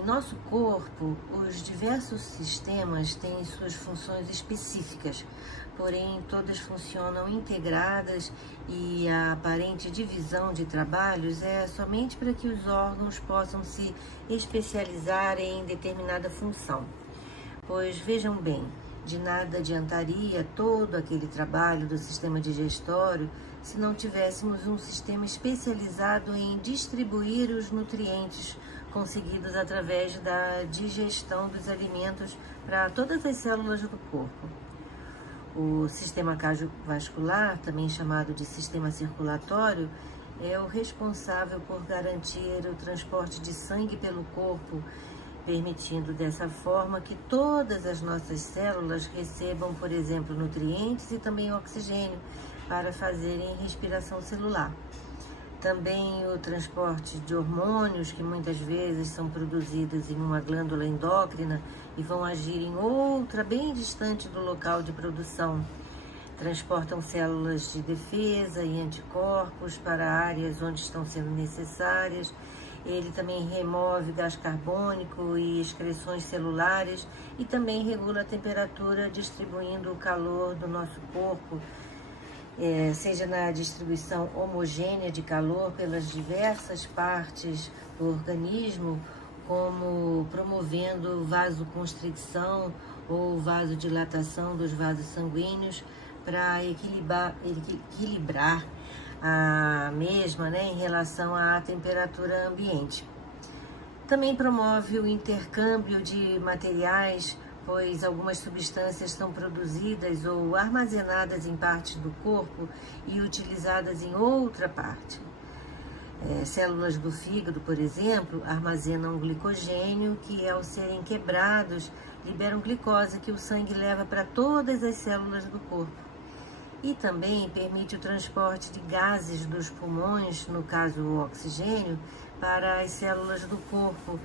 Em nosso corpo, os diversos sistemas têm suas funções específicas, porém todas funcionam integradas e a aparente divisão de trabalhos é somente para que os órgãos possam se especializar em determinada função. Pois vejam bem, de nada adiantaria todo aquele trabalho do sistema digestório se não tivéssemos um sistema especializado em distribuir os nutrientes conseguidos através da digestão dos alimentos para todas as células do corpo. O sistema cardiovascular, também chamado de sistema circulatório, é o responsável por garantir o transporte de sangue pelo corpo, permitindo dessa forma que todas as nossas células recebam, por exemplo, nutrientes e também oxigênio para fazerem respiração celular. Também o transporte de hormônios, que muitas vezes são produzidos em uma glândula endócrina e vão agir em outra bem distante do local de produção. Transportam células de defesa e anticorpos para áreas onde estão sendo necessárias. Ele também remove gás carbônico e excreções celulares e também regula a temperatura, distribuindo o calor do nosso corpo, seja na distribuição homogênea de calor pelas diversas partes do organismo, como promovendo vasoconstricção ou vasodilatação dos vasos sanguíneos para equilibrar a mesma, em relação à temperatura ambiente. Também promove o intercâmbio de materiais, pois algumas substâncias são produzidas ou armazenadas em partes do corpo e utilizadas em outra parte. Células do fígado, por exemplo, armazenam glicogênio que, ao serem quebrados, liberam glicose que o sangue leva para todas as células do corpo. E também permite o transporte de gases dos pulmões, no caso o oxigênio, para as células do corpo.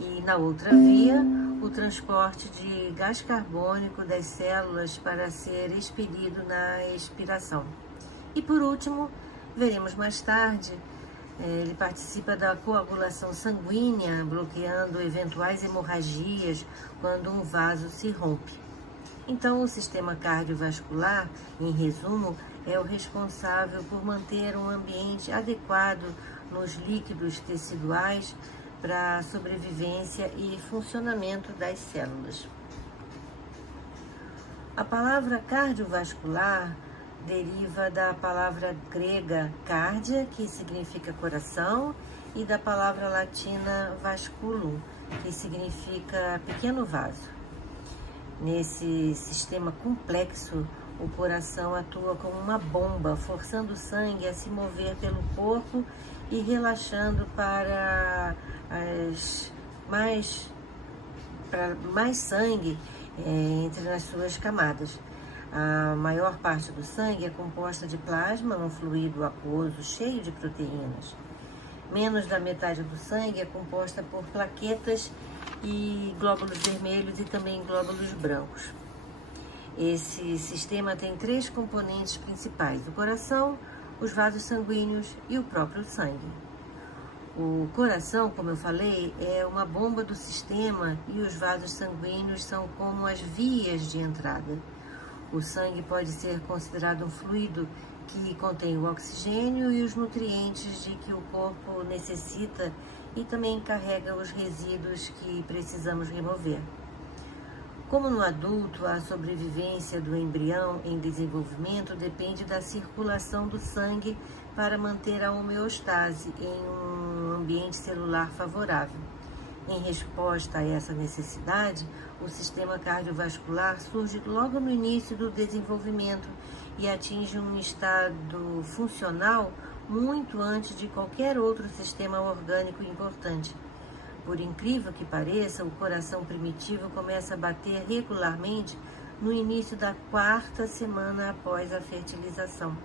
E na outra via, o transporte de gás carbônico das células para ser expelido na expiração. E por último, veremos mais tarde, ele participa da coagulação sanguínea, bloqueando eventuais hemorragias quando um vaso se rompe. Então, o sistema cardiovascular, em resumo, é o responsável por manter um ambiente adequado nos líquidos teciduais para a sobrevivência e funcionamento das células. A palavra cardiovascular deriva da palavra grega cardia, que significa coração, e da palavra latina vasculum, que significa pequeno vaso. Nesse sistema complexo, o coração atua como uma bomba, forçando o sangue a se mover pelo corpo e relaxando para mais sangue entre as suas camadas. A maior parte do sangue é composta de plasma, um fluido aquoso cheio de proteínas. Menos da metade do sangue é composta por plaquetas e glóbulos vermelhos e também glóbulos brancos. Esse sistema tem 3 componentes principais: o coração, os vasos sanguíneos e o próprio sangue. O coração, como eu falei, é uma bomba do sistema e os vasos sanguíneos são como as vias de entrada. O sangue pode ser considerado um fluido que contém o oxigênio e os nutrientes de que o corpo necessita e também carrega os resíduos que precisamos remover. Como no adulto, a sobrevivência do embrião em desenvolvimento depende da circulação do sangue para manter a homeostase em um ambiente celular favorável. Em resposta a essa necessidade, o sistema cardiovascular surge logo no início do desenvolvimento e atinge um estado funcional muito antes de qualquer outro sistema orgânico importante. Por incrível que pareça, o coração primitivo começa a bater regularmente no início da 4ª semana após a fertilização.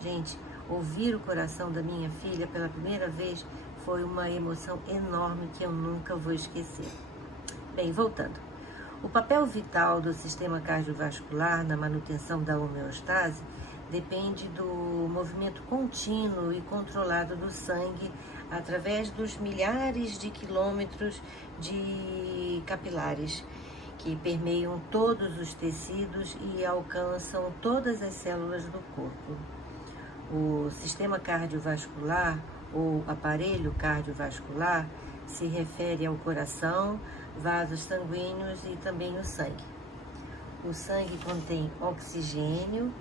Gente, ouvir o coração da minha filha pela primeira vez foi uma emoção enorme que eu nunca vou esquecer. Bem, voltando. O papel vital do sistema cardiovascular na manutenção da homeostase depende do movimento contínuo e controlado do sangue através dos milhares de quilômetros de capilares que permeiam todos os tecidos e alcançam todas as células do corpo. O sistema cardiovascular ou aparelho cardiovascular se refere ao coração, vasos sanguíneos e também o sangue. O sangue contém oxigênio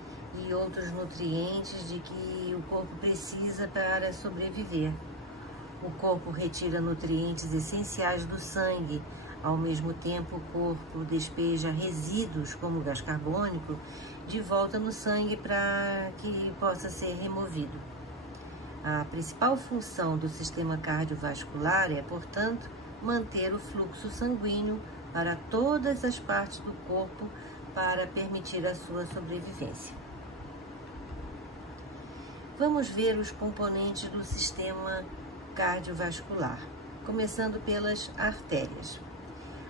e outros nutrientes de que o corpo precisa para sobreviver. O corpo retira nutrientes essenciais do sangue. Ao mesmo tempo, o corpo despeja resíduos, como gás carbônico, de volta no sangue para que possa ser removido. A principal função do sistema cardiovascular é, portanto, manter o fluxo sanguíneo para todas as partes do corpo para permitir a sua sobrevivência. Vamos ver os componentes do sistema cardiovascular, começando pelas artérias.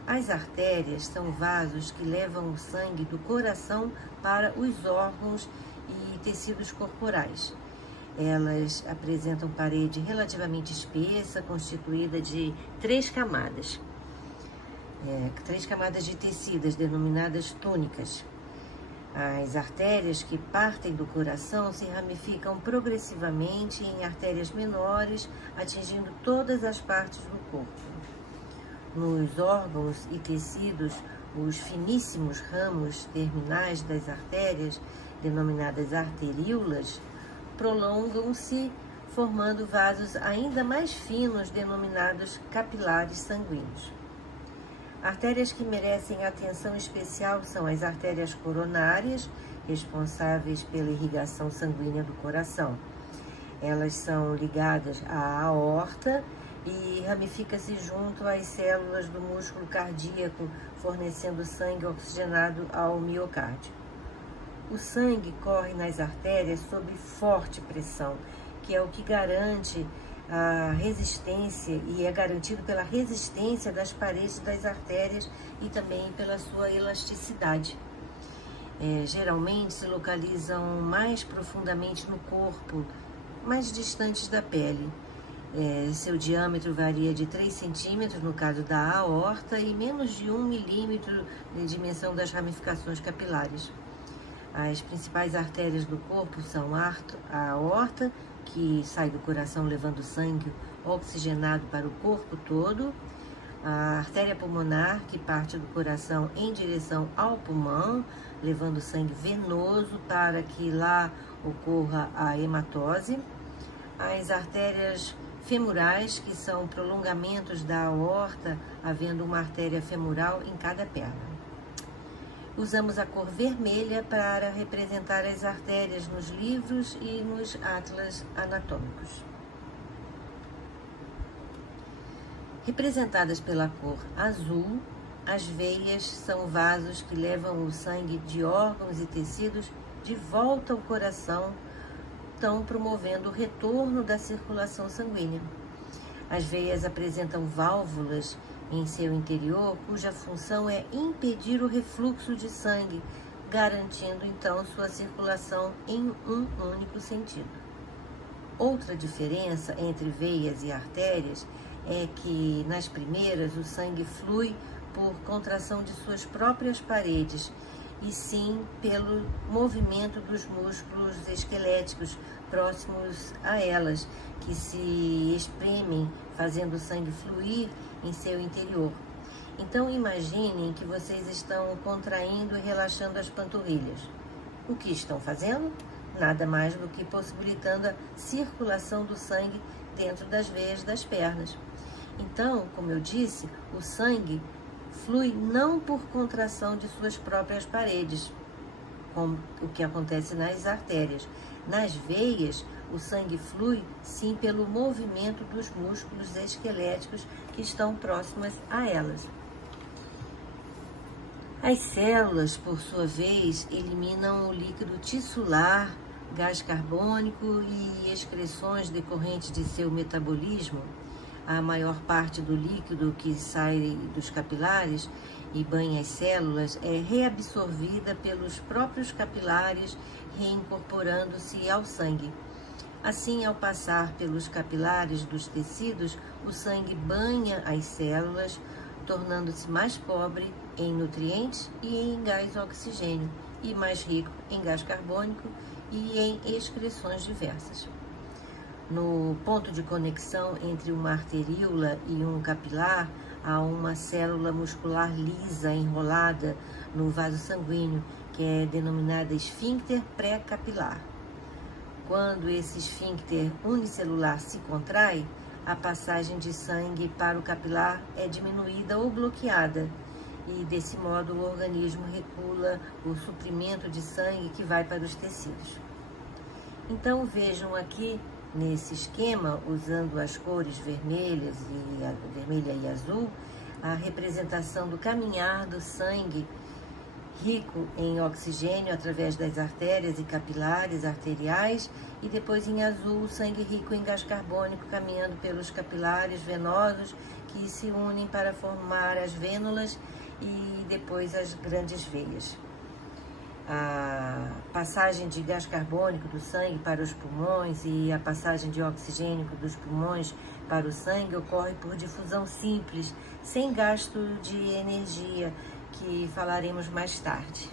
As artérias são vasos que levam o sangue do coração para os órgãos e tecidos corporais. Elas apresentam parede relativamente espessa, constituída de três camadas de tecidas, denominadas túnicas. As artérias que partem do coração se ramificam progressivamente em artérias menores, atingindo todas as partes do corpo. Nos órgãos e tecidos, os finíssimos ramos terminais das artérias, denominadas arteríolas, prolongam-se, formando vasos ainda mais finos, denominados capilares sanguíneos. Artérias que merecem atenção especial são as artérias coronárias, responsáveis pela irrigação sanguínea do coração. Elas são ligadas à aorta e ramifica-se junto às células do músculo cardíaco, fornecendo sangue oxigenado ao miocárdio. O sangue corre nas artérias sob forte pressão, que é o que garante a resistência e é garantido pela resistência das paredes das artérias e também pela sua elasticidade. Geralmente se localizam mais profundamente no corpo, mais distantes da pele. Seu diâmetro varia de 3 centímetros no caso da aorta e menos de 1 milímetro de dimensão das ramificações capilares. As principais artérias do corpo são a aorta, que sai do coração levando sangue oxigenado para o corpo todo, a artéria pulmonar, que parte do coração em direção ao pulmão, levando sangue venoso para que lá ocorra a hematose, as artérias femorais, que são prolongamentos da aorta, havendo uma artéria femoral em cada perna. Usamos a cor vermelha para representar as artérias nos livros e nos atlas anatômicos. Representadas pela cor azul, as veias são vasos que levam o sangue de órgãos e tecidos de volta ao coração, estão promovendo o retorno da circulação sanguínea. As veias apresentam válvulas em seu interior, cuja função é impedir o refluxo de sangue, garantindo então sua circulação em um único sentido. Outra diferença entre veias e artérias é que nas primeiras o sangue flui por contração de suas próprias paredes, e sim pelo movimento dos músculos esqueléticos próximos a elas, que se espremem, fazendo o sangue fluir em seu interior. Então imaginem que vocês estão contraindo e relaxando as panturrilhas. O que estão fazendo? Nada mais do que possibilitando a circulação do sangue dentro das veias das pernas. Então, como eu disse, o sangue flui não por contração de suas próprias paredes, como o que acontece nas artérias. Nas veias, o sangue flui sim pelo movimento dos músculos esqueléticos que estão próximas a elas. As células, por sua vez, eliminam o líquido tissular, gás carbônico e excreções decorrentes de seu metabolismo. A maior parte do líquido que sai dos capilares e banha as células é reabsorvida pelos próprios capilares, reincorporando-se ao sangue. Assim, ao passar pelos capilares dos tecidos, o sangue banha as células, tornando-se mais pobre em nutrientes e em gás oxigênio, e mais rico em gás carbônico e em excreções diversas. No ponto de conexão entre uma arteríola e um capilar, há uma célula muscular lisa enrolada no vaso sanguíneo, que é denominada esfíncter pré-capilar. Quando esse esfíncter unicelular se contrai, a passagem de sangue para o capilar é diminuída ou bloqueada, e desse modo o organismo regula o suprimento de sangue que vai para os tecidos. Então vejam aqui nesse esquema, usando as cores vermelha e azul, a representação do caminhar do sangue rico em oxigênio através das artérias e capilares arteriais, e depois em azul o sangue rico em gás carbônico caminhando pelos capilares venosos que se unem para formar as vênulas e depois as grandes veias. A passagem de gás carbônico do sangue para os pulmões e a passagem de oxigênio dos pulmões para o sangue ocorre por difusão simples, sem gasto de energia, que falaremos mais tarde.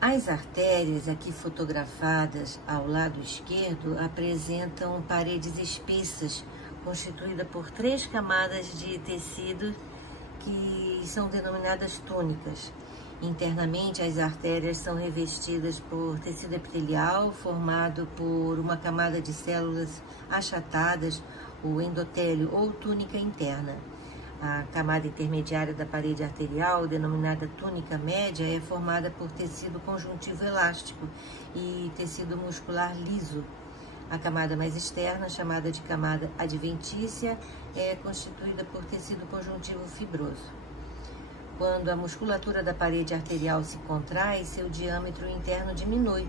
As artérias aqui fotografadas ao lado esquerdo apresentam paredes espessas, constituída por 3 camadas de tecido que são denominadas túnicas. Internamente, as artérias são revestidas por tecido epitelial, formado por uma camada de células achatadas, o endotélio ou túnica interna. A camada intermediária da parede arterial, denominada túnica média, é formada por tecido conjuntivo elástico e tecido muscular liso. A camada mais externa, chamada de camada adventícia, é constituída por tecido conjuntivo fibroso. Quando a musculatura da parede arterial se contrai, seu diâmetro interno diminui.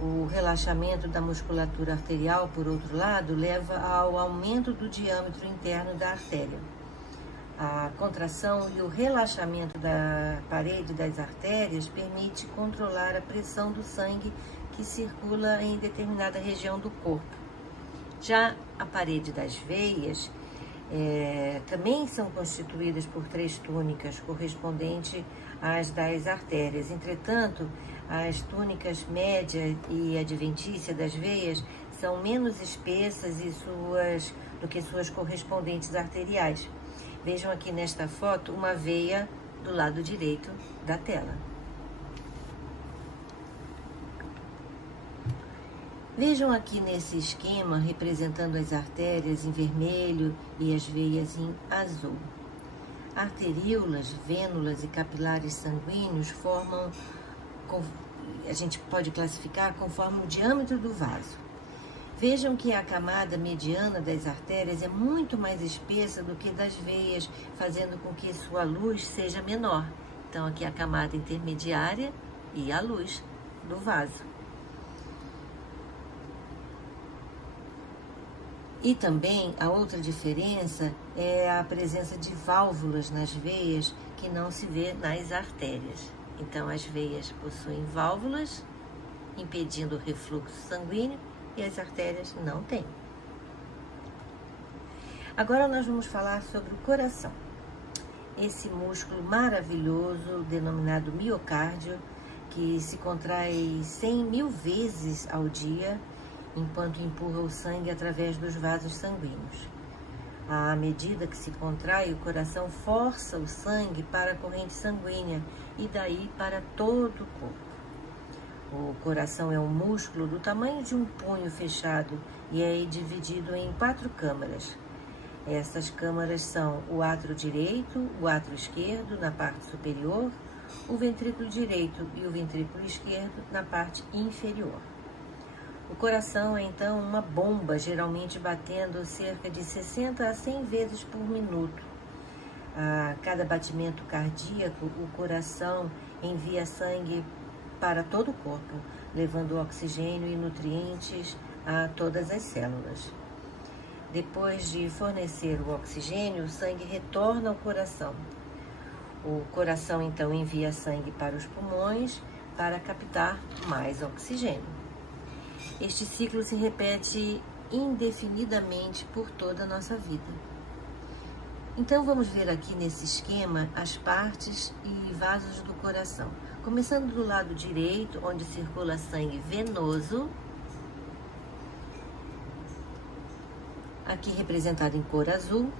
O relaxamento da musculatura arterial, por outro lado, leva ao aumento do diâmetro interno da artéria. A contração e o relaxamento da parede das artérias permite controlar a pressão do sangue que circula em determinada região do corpo. Já a parede das veias também são constituídas por 3 túnicas, correspondentes às das artérias. Entretanto, as túnicas média e adventícia das veias são menos espessas do que suas correspondentes arteriais. Vejam aqui nesta foto uma veia do lado direito da tela. Vejam aqui nesse esquema representando as artérias em vermelho e as veias em azul. Arteríolas, vênulas e capilares sanguíneos a gente pode classificar conforme o diâmetro do vaso. Vejam que a camada mediana das artérias é muito mais espessa do que das veias, fazendo com que sua luz seja menor. Então aqui a camada intermediária e a luz do vaso. E também a outra diferença é a presença de válvulas nas veias que não se vê nas artérias. Então as veias possuem válvulas impedindo o refluxo sanguíneo e as artérias não têm. Agora nós vamos falar sobre o coração. Esse músculo maravilhoso denominado miocárdio, que se contrai 100.000 vezes ao dia, enquanto empurra o sangue através dos vasos sanguíneos. À medida que se contrai, o coração força o sangue para a corrente sanguínea e daí para todo o corpo. O coração é um músculo do tamanho de um punho fechado e é dividido em 4 câmaras. Essas câmaras são o átrio direito, o átrio esquerdo na parte superior, o ventrículo direito e o ventrículo esquerdo na parte inferior. O coração é então uma bomba, geralmente batendo cerca de 60 a 100 vezes por minuto. A cada batimento cardíaco, o coração envia sangue para todo o corpo, levando oxigênio e nutrientes a todas as células. Depois de fornecer o oxigênio, o sangue retorna ao coração. O coração então envia sangue para os pulmões para captar mais oxigênio. Este ciclo se repete indefinidamente por toda a nossa vida. Então vamos ver aqui nesse esquema as partes e vasos do coração. Começando do lado direito, onde circula sangue venoso, aqui representado em cor azul,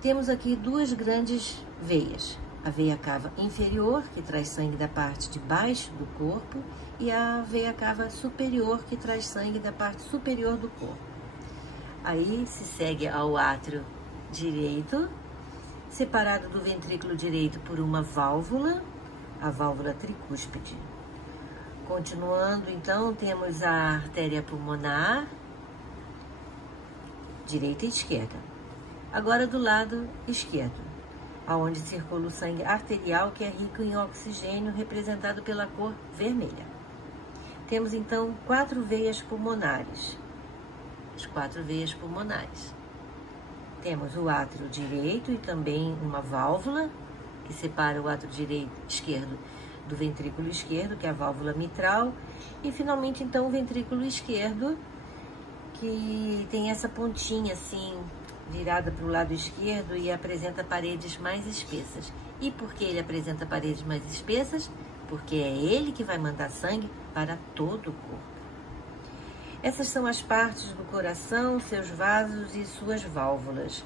temos aqui duas grandes veias. A veia cava inferior, que traz sangue da parte de baixo do corpo, e a veia cava superior, que traz sangue da parte superior do corpo. Aí se segue ao átrio direito, separado do ventrículo direito por uma válvula, a válvula tricúspide. Continuando, então, temos a artéria pulmonar, direita e esquerda. Agora do lado esquerdo, aonde circula o sangue arterial, que é rico em oxigênio, representado pela cor vermelha. Temos então 4 veias pulmonares. As 4 veias pulmonares. Temos o átrio direito e também uma válvula que separa o átrio esquerdo do ventrículo esquerdo, que é a válvula mitral, e finalmente então o ventrículo esquerdo, que tem essa pontinha assim virada para o lado esquerdo e apresenta paredes mais espessas. E por que ele apresenta paredes mais espessas? Porque é ele que vai mandar sangue para todo o corpo. Essas são as partes do coração, seus vasos e suas válvulas.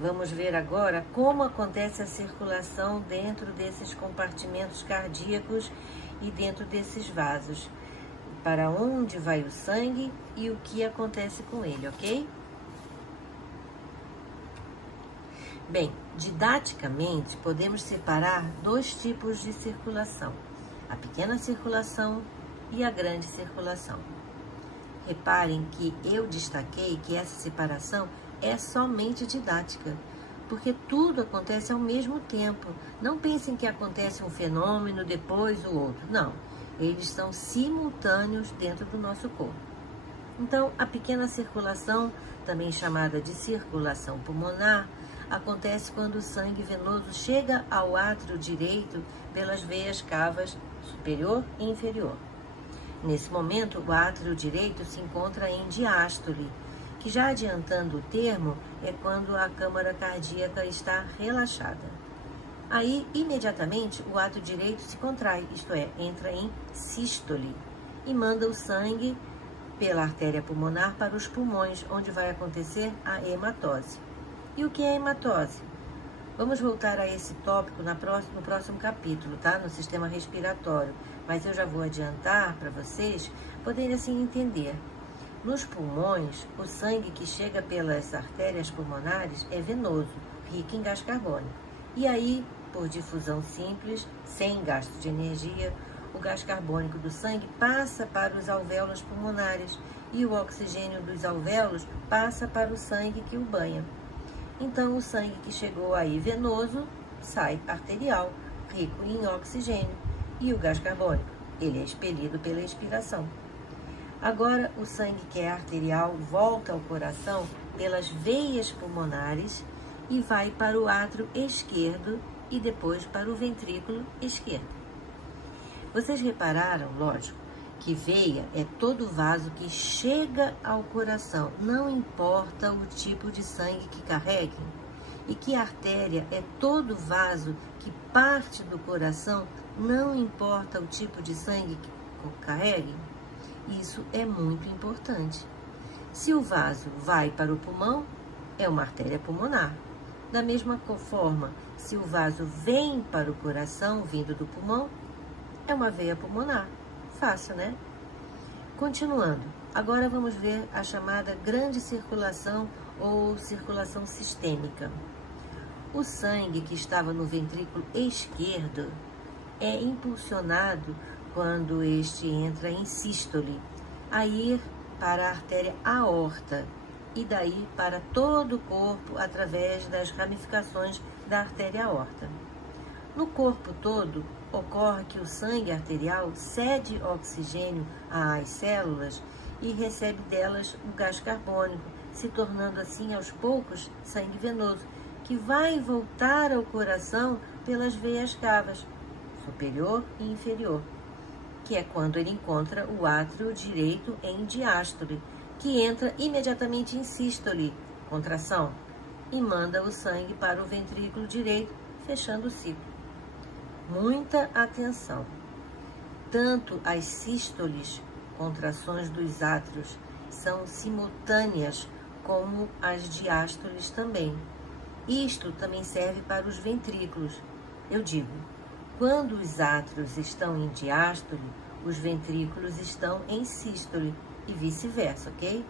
Vamos ver agora como acontece a circulação dentro desses compartimentos cardíacos e dentro desses vasos. Para onde vai o sangue e o que acontece com ele, ok? Bem, didaticamente, podemos separar 2 tipos de circulação: a pequena circulação e a grande circulação. Reparem que eu destaquei que essa separação é somente didática, porque tudo acontece ao mesmo tempo. Não pensem que acontece um fenômeno, depois o outro. Não, eles são simultâneos dentro do nosso corpo. Então, a pequena circulação, também chamada de circulação pulmonar, acontece quando o sangue venoso chega ao átrio direito pelas veias cavas superior e inferior. Nesse momento, o átrio direito se encontra em diástole, que, já adiantando o termo, é quando a câmara cardíaca está relaxada. Aí, imediatamente, o átrio direito se contrai, isto é, entra em sístole, e manda o sangue pela artéria pulmonar para os pulmões, onde vai acontecer a hematose. E o que é hematose? Vamos voltar a esse tópico no próximo capítulo, tá? No sistema respiratório. Mas eu já vou adiantar para vocês poderem assim entender. Nos pulmões, o sangue que chega pelas artérias pulmonares é venoso, rico em gás carbônico. E aí, por difusão simples, sem gasto de energia, o gás carbônico do sangue passa para os alvéolos pulmonares e o oxigênio dos alvéolos passa para o sangue que o banha. Então, o sangue que chegou aí venoso sai arterial, rico em oxigênio, e o gás carbônico, ele é expelido pela expiração. Agora, o sangue que é arterial volta ao coração pelas veias pulmonares e vai para o átrio esquerdo e depois para o ventrículo esquerdo. Vocês repararam, lógico, que veia é todo vaso que chega ao coração, não importa o tipo de sangue que carreguem, e que artéria é todo vaso que parte do coração, não importa o tipo de sangue que carreguem. Isso é muito importante. Se o vaso vai para o pulmão, é uma artéria pulmonar. Da mesma forma, se o vaso vem para o coração, vindo do pulmão, é uma veia pulmonar. Fácil, né? Continuando, agora vamos ver a chamada grande circulação ou circulação sistêmica. O sangue que estava no ventrículo esquerdo é impulsionado quando este entra em sístole, a ir para a artéria aorta e daí para todo o corpo através das ramificações da artéria aorta. No corpo todo, ocorre que o sangue arterial cede oxigênio às células e recebe delas o gás carbônico, se tornando assim aos poucos sangue venoso, que vai voltar ao coração pelas veias cavas, superior e inferior, que é quando ele encontra o átrio direito em diástole, que entra imediatamente em sístole, contração, e manda o sangue para o ventrículo direito, fechando o ciclo. Muita atenção! Tanto as sístoles, contrações dos átrios, são simultâneas como as diástoles também. Isto também serve para os ventrículos. Eu digo, quando os átrios estão em diástole, os ventrículos estão em sístole e vice-versa, ok?